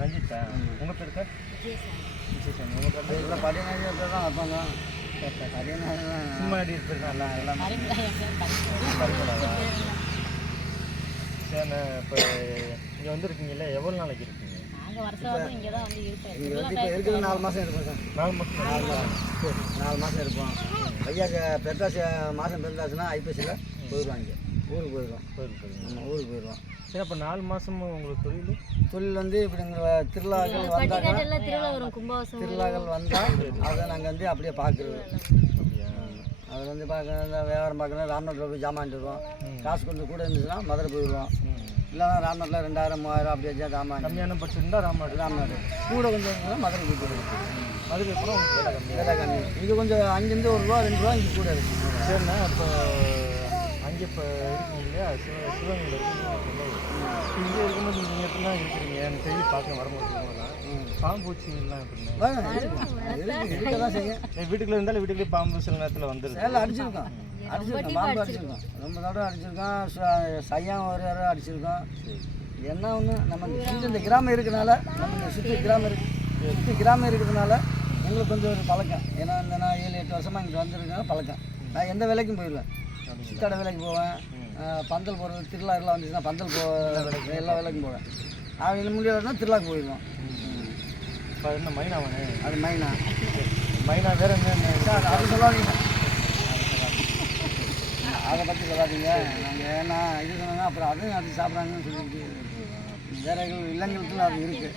ரஞ்சித்தா உங்கள் பேர் சார்? விஜயசாமி. உங்கள் பேர்? இதில் படிநாடி பேர் தான் வைப்பாங்க. சும்மா அடி இருப்பது நல்லா எல்லாம் படிக்கூடாதா? சரி, இப்போ இங்கே வந்துருக்கீங்கல்ல, எவ்வளோ நாளைக்கு இருக்கீங்க? இங்கே வந்து இப்போ இருக்குது 4 மாதம் இருப்போம் சார். 4 மாதம். 4 மாதம் இருப்போம். ஐயா பெருத்தாசி மாதம் பெருத்தாச்சுன்னா ஐப்பசியில் போயிடுவாங்க. ஊருக்கு போயிடுவோம். நம்ம ஊருக்கு போயிடுவோம். சரி, அப்போ 4 மாதமும் உங்களுக்கு தொழில் வந்து இப்படி எங்கள் திருவிழாக்கள் வந்தால் அதை நாங்கள் வந்து அப்படியே பார்க்குறது. அதில் வந்து பார்க்க வியாபாரம் பார்க்கணும். ராம்நாட்டில் போய் ஜாமான் இருக்கோம். காசு கொஞ்சம் கூட இருந்துச்சுன்னா மதுரை போயிடுவோம். இல்லைன்னா ராம்நாட்டில் 2000 3000 அப்படியே ஜாமான் கம்மியான பட்சம் இருந்தால் ராம்நாடு கூட கொஞ்சம் மதுரை போயிட்டு மதுரை அப்புறம் விலை கம்மி. இது கொஞ்சம் அங்கேருந்து ₹1 ₹2 இங்கே கூட இருக்குது. சரிண்ணா, அப்போ அங்கே இப்போ இருக்கீங்க இல்லையா, சிவகங்கையில் இருக்கீங்க. இங்கே இருக்கும்போது நீங்கள் எப்படி தான் இருக்கிறீங்க? எனக்கு தெரிய பார்க்க வரும்போது பாம்பூச்சிலாம் இருக்க தான் செய்யும். வீட்டுக்குள்ளே இருந்தாலும் வீட்டுக்குள்ளே பாம்பு சில நேரத்தில் வந்துருக்கு. எல்லாம் அடிச்சிருக்கோம். பாம்பு அடிச்சிருக்கோம். ரொம்ப தடவை அடிச்சிருக்கோம். சையம் ஒரு யாரோ அடிச்சிருக்கோம். என்ன ஒன்று நம்ம கொஞ்சம் இந்த கிராமம் இருக்கிறதுனால, நம்ம சுற்றி கிராமம் இருக்கிறதுனால எங்களுக்கு கொஞ்சம் ஒரு பழக்கம். ஏன்னா இந்த நான் 7-8 வருஷமாக இங்கே வந்துருக்கேன் பழக்கம். நான் எந்த வேலைக்கும் போயிடுவேன். சித்தாட வேலைக்கு போவேன். பந்தல் போடுறது திருவிழா எல்லாம் வந்துச்சுன்னா பந்தல் எல்லா வேலைக்கும் போவேன். அவங்க முடியாதுன்னா திருவிழாக்கு போயிடுவோம். இப்போ என்ன மைனாவனே? அது மைனா வேறு என்ன சார்? அது சொல்லாதீங்க, அதை பற்றி சொல்லாதீங்க. நாங்கள் ஏன்னா இது சொன்னாங்க அப்புறம் அதுவும் அது சாப்பிட்றாங்கன்னு சொல்லிட்டு வேற இல்லங்களுக்குள்ள அது இருக்குது.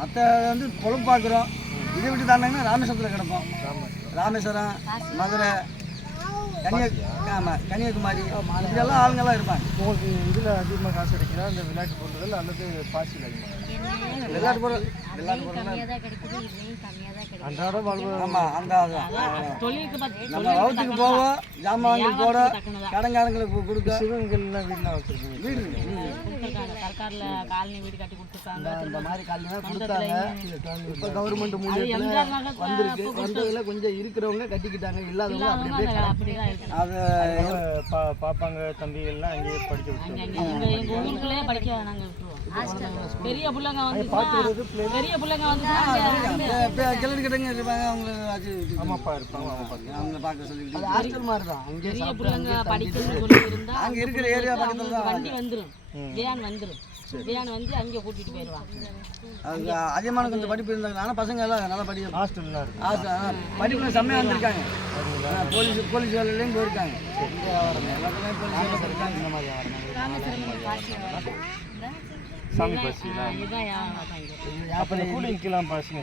மற்ற வந்து பொழுது பார்க்குறோம். இதை விட்டு தாண்டாங்கன்னா ராமேஸ்வரத்தில் கிடப்போம். ராமேஸ்வரம், மதுரை, கன்னியாகுமரி இதெல்லாம் ஆளுங்கள்லாம் இருப்பாங்க. உங்களுக்கு இதில் அதிகமாக காசு கிடைக்கிறா இந்த விளையாட்டு பொருட்கள் அல்லது பாசியில் அதிகமாக? விளையாட்டு பொருள் அன்றாட வாழ்வு. ஆமாம், அந்த நம்ம வகுத்துக்கு போவோம், ஜாமான்கள் போட, கடங்காரங்களுக்கு கொடுக்க. சிவங்கள்லாம் வீடுலாம் வச்சுருக்கீங்க? வீடு அந்த மாதிரி காலனி கொடுத்தாங்க. இப்போ கவர்மெண்ட் மூலியத்தில் வந்துருக்கு. வந்ததில் கொஞ்சம் இருக்கிறவங்க கட்டிக்கிட்டாங்க, இல்லாதவங்க அப்படியே அது பாப்பாங்க தம்பிகள்லாம் அங்கேயே படிக்க விட்டுருவாங்க. பெரிய பிள்ளைங்க வந்து கிளறி கிட்டங்க இருப்பாங்க. அவங்களுக்கு அம்மாப்பா இருப்பாங்க, அவங்கள பார்க்க சொல்லிட்டு ஹாஸ்டல் மாதிரி தான். அங்கே பெரிய பிள்ளைங்க படிக்கணும்னு சொல்லி இருந்தா அங்கே இருக்கிற ஏரியா பக்கத்தில் தான் வண்டி வந்துடும், வேன் வந்துடும். வேன் வந்து அங்கே கூட்டிகிட்டு போயிடுவாங்க. அது அதிகமான கொஞ்சம் படிப்பு இருந்தாங்க. பசங்க எல்லாம் நல்லா படிக்க ஹாஸ்டல்லாம் இருக்கு. படிப்பில் செம்மையாக வந்திருக்காங்க. போலீஸ் வேலையிலையும் போயிருக்காங்க. எல்லாத்துலேயும் போலீஸ் வேலை போயிருக்காங்க. இந்த மாதிரி சாமி பசிங்களா? அப்போ கூலிங்கெல்லாம் பசங்க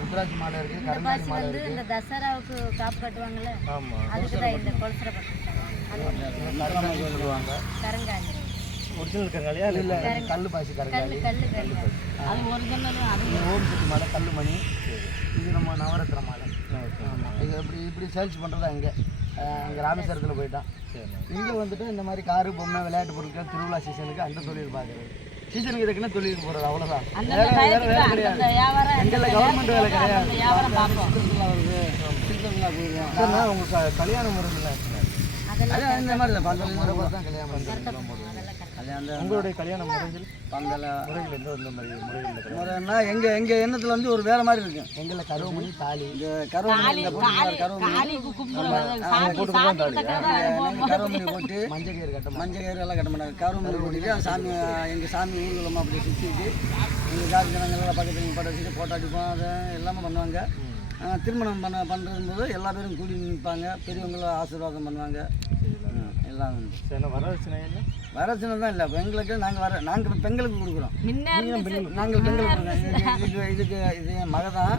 ருத்ராட்சி மாலை இருக்குது, கருங்காலி மாலை இருக்குது. இந்த தசராவுக்கு காப்பு கட்டுவாங்கல்ல, அதுக்கு தான் இந்த கொலசர சொல்லுவாங்க. கருங்காலி ஒரிஜினல் கருங்காலியா இல்லை கல் பாசி கருங்காலி? அது ஒரிஜினல். அது ஓம் சக்தி மாலை, கல்லுமணி. இது நம்ம நவரத்ன மாலை. ஆமாம், இது இப்படி சேல்ஸ் பண்ணுறது அங்கே ராமேஸ்வரத்தில் போயிட்டான். இங்கே வந்துட்டு இந்த மாதிரி காரு, பொம்மை, விளையாட்டு பொருட்கள் திருவிழா சீசனுக்கு அந்த தொழில் பார்க்குறது. சீசனுக்கு இதுக்குன்னு தொழிலுக்கு போகிறது, அவ்வளோதான். வேலை கிடையாது. எங்களில் கவர்மெண்ட் வேலை கிடையாது. திருவிழா வருது, திருவிழா போயிடுவோம். உங்களுக்கு கல்யாண முறைகள்லாம் அதெல்லாம் இந்த மாதிரி இல்லை. பந்தல் முறை தான் கல்யாணம். உங்களுடைய கல்யாண முறைகள் பந்தல முறைகள் எந்த மாதிரி முறைன்னா எங்கள் எண்ணத்தில் வந்து ஒரு வேலை மாதிரி இருக்கும். எங்களில் கருவமணி, தாலி, இந்த கருவமணி போட்டு மஞ்சள் கயிறு எல்லாம் கட்ட மாட்டாங்க. கருவமணி போட்டுட்டு சாமி, எங்கள் சாமி ஊர்வலமாக அப்படி சுற்றிட்டு எங்கள் ஜாதி ஜனங்கள்லாம் பக்கத்தில் பட்ட வச்சுட்டு போட்டோ அடிப்போம். அதை எல்லாமே பண்ணுவாங்க. திருமணம் பண்ணுறதும்போது எல்லா பேரும் கூடி நிற்பாங்க. பெரியவங்களும் ஆசீர்வாதம் பண்ணுவாங்க. எல்லாம் வரதட்சணை தான் இல்லை. எங்களுக்கு நாங்கள் பெண்களுக்கு கொடுக்குறோம். நாங்கள் பெண்களுக்கு இதுக்கு இது என் மக தான்.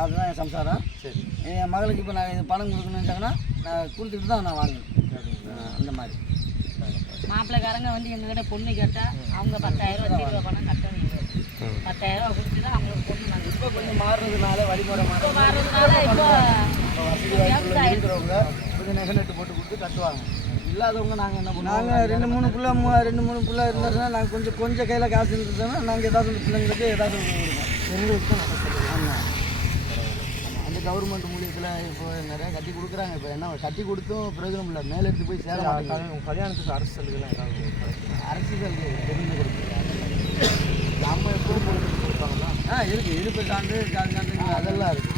அதுதான் என் சம்சாரம். என் மகளுக்கு இப்போ நான் இது பணம் கொடுக்கணும்னு நினச்சாங்கன்னா நான் கொடுத்துட்டு தான் நான் வாங்கணும். அந்த மாதிரி மாப்பிள்ளைக்காரங்க வந்து எங்ககிட்ட பொண்ணு கேட்டால் அவங்க 10,000 ரூபா பணம் கட்ட வேண்டியது. 10,000 ரூபா கொடுத்து தான் அவங்களுக்கு பொண்ணு நாங்கள். இப்போ கொஞ்சம் மாறுறதுனால வழிமுறை மாறுறதுனால இப்போ இருக்கிறவங்க கொஞ்சம் நகை நட்டு போட்டு கொடுத்து கட்டுவாங்க. இல்லாதவங்க நாங்கள் என்ன பண்ணுவோம், நாங்கள் 2-3 பிள்ளை இருந்தாச்சுன்னா நாங்கள் கொஞ்சம் கையில் காசு இருந்ததுன்னா நாங்கள் ஏதாவது பிள்ளைங்களுக்கு ஏதாவது கொடுப்போம். எங்களுக்கு தான் நடக்குது. ஆமாம், அந்த கவர்மெண்ட் மூலியத்தில் இப்போ நிறையா கட்டி கொடுக்குறாங்க. இப்போ என்ன கட்டி கொடுத்தும் பிரயோஜனம் இல்லை, மேலே எடுத்து போய் சேர மாட்டேங்குது. உங்கள் கல்யாணத்துக்கு அரசு சலுகைலாம் ஏதாவது கிடைக்குமா? அரசு சலுகை தெரிந்து கொடுக்குறாங்க. நம்ம எப்போ கொடுப்பாங்களா? இருக்குது, இருப்பு சான்று, ஜாதி சான்று அதெல்லாம் இருக்குது.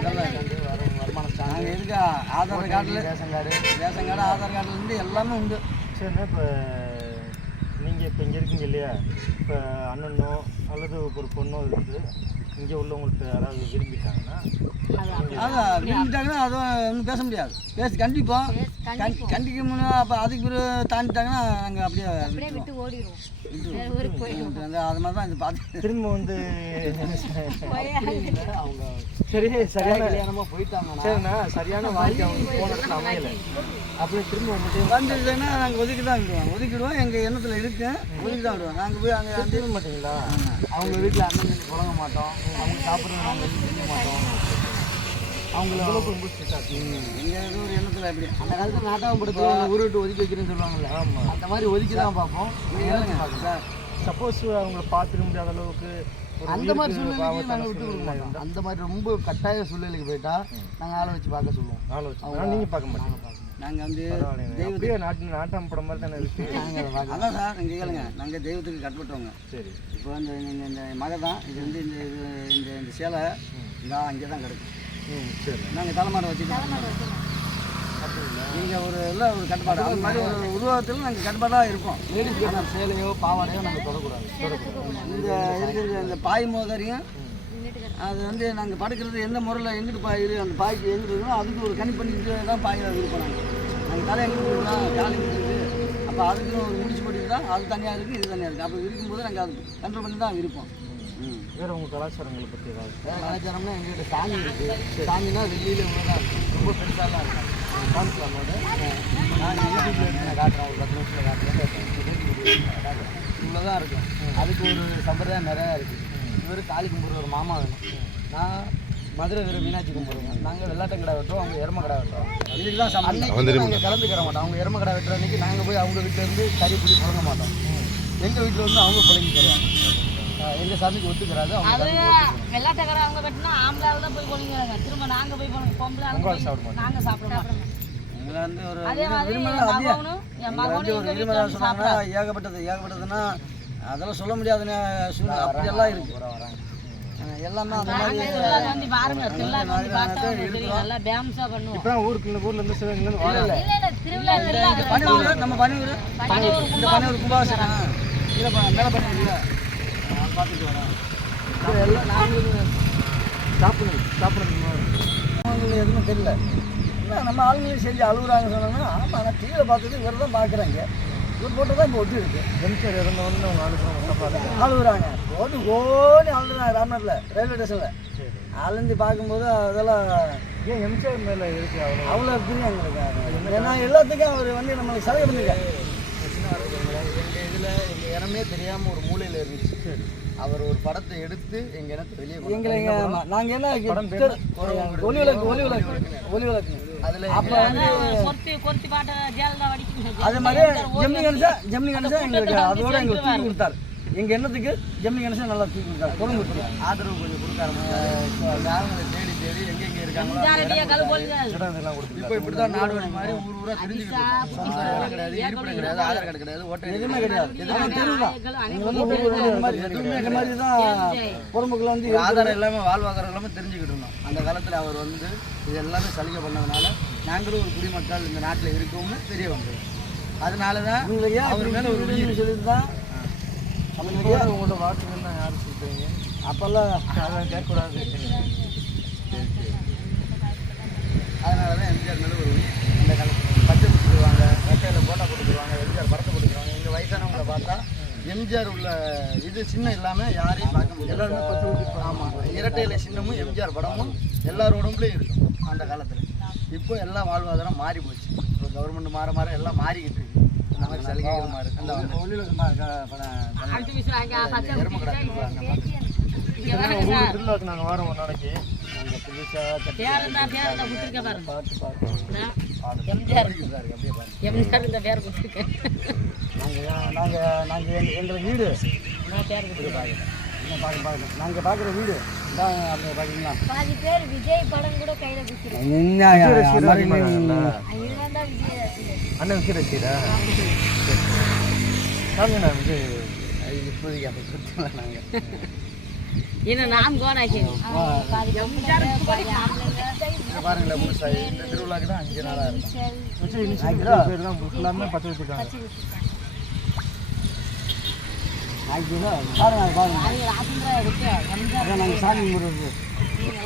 அதெல்லாம் இருக்குது. வருமான சான்று நாங்கள் இருக்க ஆதார் கார்டில் ரேஷன் கார்டு ஆதார் கார்டுலேருந்து எல்லாமே உண்டு. சரிண்ணா, இப்போ நீங்கள் இப்போ இங்கே இருக்கீங்க இல்லையா, இப்போ அண்ணனோ அல்லது ஒரு பொண்ணோ இருக்குது, இங்கே உள்ளவங்கள்ட்ட யாராவது விரும்பிட்டாங்கன்னா அதான் விரும்பிட்டாங்கன்னா அதுவும் ஒன்றும் பேச முடியாது. கண்டிப்போம் கண்டிக்கணும். அப்போ அதுக்கு பிறகு தாண்டிட்டாங்கன்னா நாங்கள் அப்படியே விட்டு ஓடிடுவோம். அது மாதிரி தான் இது பார்த்து திரும்ப வந்து அவங்க சரியான கல்யாணமாக போயிட்டாங்கன்னா சரிண்ணா, சரியான வாழ்க்கை அவங்க போன இடத்துல அமையலை, அப்படி திரும்ப வந்துட்டு வந்துடுச்சுன்னா நாங்கள் ஒதுக்கி தான் ஒதுக்கிடுவோம். எங்கள் எண்ணத்தில் இருக்கு, ஒதுக்கி தான் விடுவோம். நாங்கள் போய் அங்கே திரும்ப மாட்டீங்களா? அவங்க வீட்டில் அண்ணன் புழங்க மாட்டோம், அவங்க சாப்பிட்றது நாங்கள் எதுவும் செய்ய மாட்டோம். அவங்கள ரொம்ப ஸ்ட்ரிக்டாக எங்கள் ஏதோ ஒரு எண்ணத்தில் எப்படி அந்த காலத்தில் நாட்டாகம் படுத்து ஊரை விட்டு ஒதுக்கி வைக்கிறேன்னு சொல்லுவாங்கல்ல. ஆமாம், அந்த மாதிரி ஒதுக்கி தான் பார்ப்போம். சார் சப்போஸ் அவங்கள பார்த்துக்க முடியாத அளவுக்கு அந்த மாதிரி சூழ்நிலைக்கு நாங்கள் விட்டு கொடுக்க மாட்டோம். அந்த மாதிரி ரொம்ப கட்டாய சூழ்நிலைக்கு போயிட்டா நாங்கள் ஆளை வச்சு பார்க்க சொல்லுவோம். ஆளை வச்சு நீங்கள் பார்க்க மாட்டீங்க. நாங்கள் வந்து தெய்வத்தையே நாட்டாம் படம் மாதிரி தானே இருக்கு. நாங்கள் அதான் சார் இங்கே கேளுங்க, நாங்கள் தெய்வத்துக்கு கட்டுப்பட்டவங்க. சரி, இப்போ வந்து இந்த மகை தான் இது வந்து இந்த சேலை இங்கே அங்கே தான் கிடக்கும். சரி, நாங்கள் தலைமாடை வச்சுருக்கோம். நீங்கள் ஒரு எல்லாம் ஒரு கட்டுப்பாடு அந்த மாதிரி ஒரு உருவத்தில் நாங்கள் கட்டுப்பாடாக இருப்போம். லேடிஸ் ஆனால் சேலையோ பாவாடையோ நாங்கள் தொடக்கூடாது. இந்த இருக்கிற இந்த பாய் மோதரையும் அது வந்து நாங்கள் படுக்கிறது எந்த முறையில் எங்கிட்டு பாய் அந்த பாய்க்கு எங்கிட்டு இருக்கணும் அதுக்கு ஒரு கணி பண்ணிட்டு தான் பாயில் இருப்போம். நாங்கள் தலை எங்கிட்டு இருக்கோம், கால் எங்கிட்டு இருக்குது, அப்போ அதுக்குன்னு ஒரு முடிச்சு போட்டு தான் அது தனியாக இருக்குது, இது தனியாக இருக்குது. அப்போ இருக்கும்போது நாங்கள் அது கண்ட்ரோல் பண்ணி தான் இருப்போம். வேறு உங்கள் கலாச்சாரங்களை பற்றி ஏதாவது? கலாச்சாரம்னா எங்கள்கிட்ட சாமி இருக்குது. சாமினா வெளியில் இவ்வளோதான் இருக்கும், ரொம்ப பெருசாலாம் இருக்கும். காமிக்கலாமோட நான் யூடியூப்பில் காட்டுறேன், ஒரு 10 நிமிஷத்தில் காட்டுறேன். இவ்வளோதான் இருக்கும். அதுக்கு ஒரு சம்பிரதாயம் நிறையா இருக்குது. இவர் காளி கும்பிட்ற ஒரு மாமா வேணும். நான் மதுரை வீர மீனாட்சி கும்பிடுவோம். நாங்கள் வெள்ளாட்டம் கடை வெட்டுவோம், அவங்க எருமை கடை வெட்டுவோம். இதுக்கு தான் அன்னைக்கு நாங்கள் கலந்துக்கிற மாட்டோம். அவங்க எருமை கடை வெட்டுற அன்றைக்கி நாங்கள் போய் அவங்க வீட்டிலேருந்து கறி பிடி புழங்க மாட்டோம். எங்கள் வீட்டில் வந்து அவங்க புழங்கி தருவாங்க. எங்கள் சாமிக்கு ஒத்துக்கிறாது. அது வெள்ளாட்டக்கார அவங்க வெட்டினா ஆம்பளாவில் தான் போய் கொள்ளிங்கிறாங்க. திரும்ப நாங்கள் போய் பொம்பளை நாங்கள் சாப்பிட மாட்டோம். எங்களை வந்து ஒரு அதே மாதிரி ஒரு விரும்புகிறா சொன்னாங்கன்னா ஏகப்பட்டதுன்னா அதெல்லாம் சொல்ல முடியாதுன்னு சூழ்நிலை அப்படியெல்லாம் இருக்குது. எல்லாமே அந்த மாதிரி பாருங்க நல்லா பேம்ஸா பண்ணுவோம். இப்போ ஊர்ல இருந்து சிவகங்கையிலேருந்து வரல பனியூர் நம்ம பனியூர் இந்த பனியூர் கும்பாபிஷேகம் இல்லை மேலே பனியூர் பார்த்துட்டு வரோம். எல்லாம் நாங்களும் சாப்பிடணும் எதுவுமே தெரியல. இல்லை நம்ம ஆளுங்களையும் செஞ்சு அழுகுறாங்க சொன்னாங்கன்னா ஆமாம் நான் டிவியில் பார்த்தது இவர் தான் பார்க்குறாங்க. இவர் போட்டு தான் இப்போ ஒட்டி இருக்கு. எம்ஜிஆர் இறந்தவொடனே அவங்க அழுகுறாங்க, போட்டு ஓடி அழுகுறாங்க. ராம்நாட்டில் ரயில்வே ஸ்டேஷனில் அழுந்து பார்க்கும்போது அதெல்லாம் ஏன் எம்ஜிஆர் மேலே இருக்கு அவ்வளோ பிரியம் எங்களுக்கு. ஏன்னா எல்லாத்துக்கும் அவர் வந்து நம்மளுக்கு சலுகை பண்ணியிருக்காரு. எங்கள் இதில் எங்கள் இடமே தெரியாமல் ஒரு மூலையில் இருந்துச்சு. அவர் ஒரு படத்தை எடுத்து எங்கள் இடத்தை வெளியே எங்களை நாங்கள் என்ன ஒலி விளக்கு அதில் அப்போ வந்து அது மாதிரி ஜெமினி கணேசா எங்களுக்கு அதோட எங்களுக்கு தூக்கி கொடுத்தாரு. எங்கள் எண்ணத்துக்கு ஜெமினி கணேசா நல்லா தூக்கி கொடுத்தாரு. குழம்பு கொடுத்தாரு. ஆதரவு கொஞ்சம் கொடுத்தாரு. யாருங்களை தேடி தேடி எங்கெங்கே இருக்காங்களோ இப்போ இப்படி தான் நாடு மாதிரி ஊராக தெரிஞ்சுக்கிட்டு சொந்த இடம் கிடையாது, இருப்பிடம் கிடையாது, ஆதார் கார்டு கிடையாது, ஓட்டர் எதுவுமே கிடையாது. எதுவுமே தெருவுதான். இந்த மாதிரி தான் பொறுப்புகளை வந்து ஆதாரம் எல்லாமே வாழ்வாதாரம் எல்லாமே தெரிஞ்சுக்கிட்டு இருந்தோம். அந்த காலத்தில் அவர் வந்து இது எல்லாமே சலுகை பண்ணதுனால நாங்களும் ஒரு குடிமக்கள் இந்த நாட்டில் இருக்கோம்னு தெரிய வந்தது. அதனால தான் அவர் மேலே ஒரு உயிர் சொல்லிட்டு தான் உங்களோட வாக்குகள்லாம் யார் சொல்கிறீங்க? அப்போல்லாம் அதெல்லாம் கேட்கக்கூடாது. அதனால தான் எம்ஜிஆர் மேலே ஒரு உயிர். அந்த காலத்தில் பச்சை கொடுத்துருவாங்க, ரெட்டையில் போட்டா கொடுத்துருவாங்க, எம்ஜிஆர் படத்தை கொடுத்துருவாங்க. எங்கள் வயசானவங்களை பார்த்தா எம்ஜிஆர் உள்ள இது சின்னம் இல்லாமல் யாரையும் பார்க்க முடியாது. எல்லாருமே ஆமாம், இரட்டையில் சின்னமும் எம்ஜிஆர் படமும் எல்லார் உடம்புலையும் இருக்கும் அந்த காலத்தில். இப்போ எல்லாம் வாழ்வாதாரம் மாறி போச்சு. இப்போ கவர்மெண்ட் மாற மாற எல்லாம் மாறிக்கிட்டு இருக்கு. இந்த மாதிரி சலுகைகள் மாறி அந்த திருவிழாக்கு நாங்கள் வரோம் ஒரு நாளைக்கு. நாங்கள் எங்களுக்கு வீடு பார்க்கணும் நாங்கள் பார்க்குற வீடு தான் அப்படியே பார்த்தீங்களா பாதி பேர் விஜய் படம் கூட கையில குத்துறாங்க. என்ன இவன் தான் விஜய் ரசிகர். அண்ணன் விஜய் ரசிகரா? சாமிண்ணா விஜய் இப்போதைக்கு அப்போ சுற்றலாம் நாங்கள் இன்னும் நாம் கோனாக்கி பாதி பொம்பளைங்க, பாதி ஆம்பளைங்க. பாருங்களேன் முழுசாக இந்த திருவிழாக்கு தான் 5 நாளாக இருக்கும். விஜய் இனிஷியல் பேர் தான் ஃபுல்லாமே பற்ற வச்சுருக்காங்க. பாருங்க பாருங்க அது ராத்திரி எடுத்து அதான் நாங்கள் சாமி கும்பிடுறது நீங்க